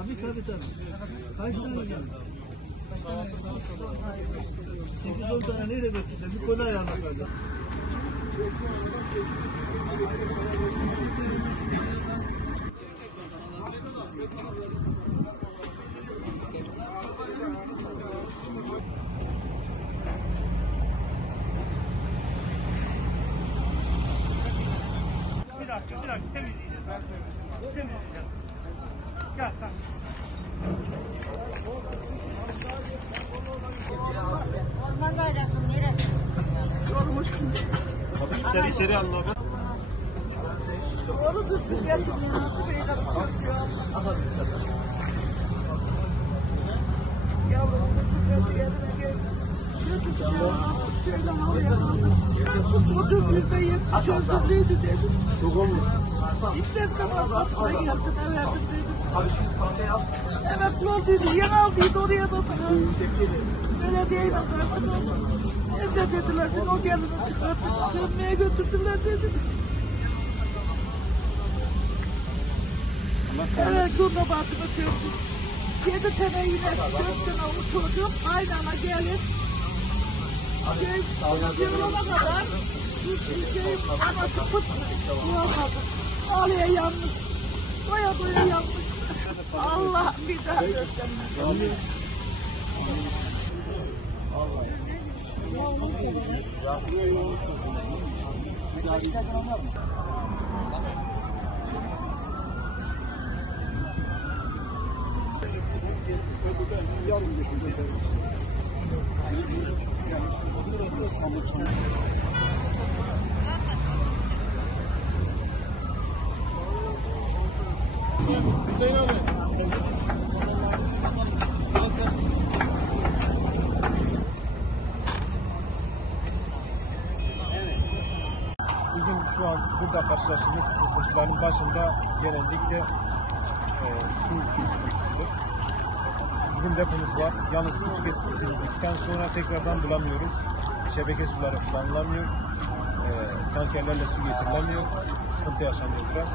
Tabii. Kaç tane geldi? 8-10 tane neyle götürdü? Bir konu ayağına koydu. Bir dakika temizleyeceğiz. Gel sen. Orman bayraksın neresi? Yormuş. İpleri içeri alın abi. Onu düzgün geçirmeyi nasıl beyler? Yavrum düzgün yerine gel. Çocuğum %70 çözümlüydü dedim. Çok olmuş. İşletme masrafına geldi de verdim dedim. Evet yolduydu, yer aldıydı oraya da. Belediyeyle verdim. Evde dediler, o gelini çıkarttık, dönmeye götürdüler dedim. Evet, kurna batımı gördüm. 7 tane yine 4 tane o çocuk aynı ana gelip yılına kadar anası tutmuş, bulamadı. Ağlaya yanmış, doya yanmış. Allah bir daha göstermesin. Hüseyin abi. Bizim şu an burada karşılaştığımız sıkıntıların başında genellikle su sıkıntısıdır. Bizim depomuz var. Yalnız su tüketildikten sonra tekrardan bulamıyoruz. Şebeke suları kullanılamıyor. Tankerlerle su getirilemiyor. Sıkıntı yaşanıyor biraz.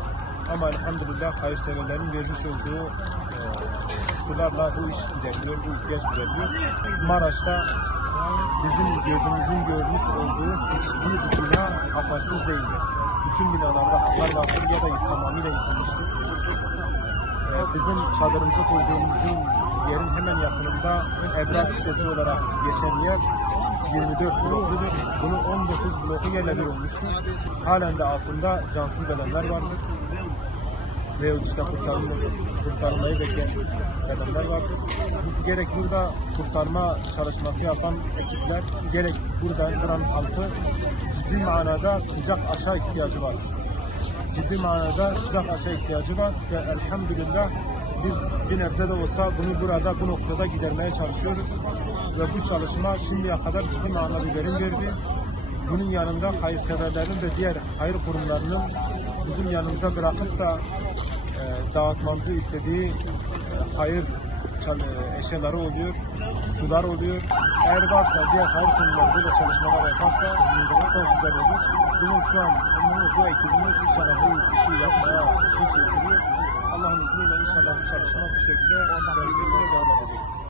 Ama elhamdülillah hayırseverlerin vermiş olduğu sularla bu iş gideriliyor, bu ihtiyaç gideriliyor. Maraş'ta bizim gözümüzün görmüş olduğu hiçbir bina hasarsız değildir. Bütün binalarda hasar vardır ya da tamamıyla yıkılmıştır. Bizim çadırımızı koyduğumuzun yerin hemen yakınında Ebrar sitesi olarak geçen yer 24 blokludur. Bunun 19 bloku yerle bir olmuştur. Halen de altında cansız bedenler vardır. Ve işte kurtarmayı bekleyen bedenler vardır. Gerek burada kurtarma çalışması yapan ekipler, gerek buranın halkı ciddi manada sıcak aşağı ihtiyacı var. Ciddi manada sıcak aşağı ihtiyacı var ve elhamdülillah biz bir nebze de olsa bunu burada, bu noktada gidermeye çalışıyoruz. Ve bu çalışma şimdiye kadar ciddi manada bir verim verdi. Bunun yanında hayırseverlerin ve diğer hayır kurumlarının bizim yanımıza bırakıp da dağıtmamızı istediği hayır eşyaları oluyor, sular oluyor. Eğer varsa diğer hayır kurumları böyle çalışmalar yaparsa çok güzel olur. Bizim şu an bu ekibimiz inşallah bu işi yapmaya güç yetiriyor. Allah'ın izniyle inşallah bu çalışma bu şekilde devam edecek.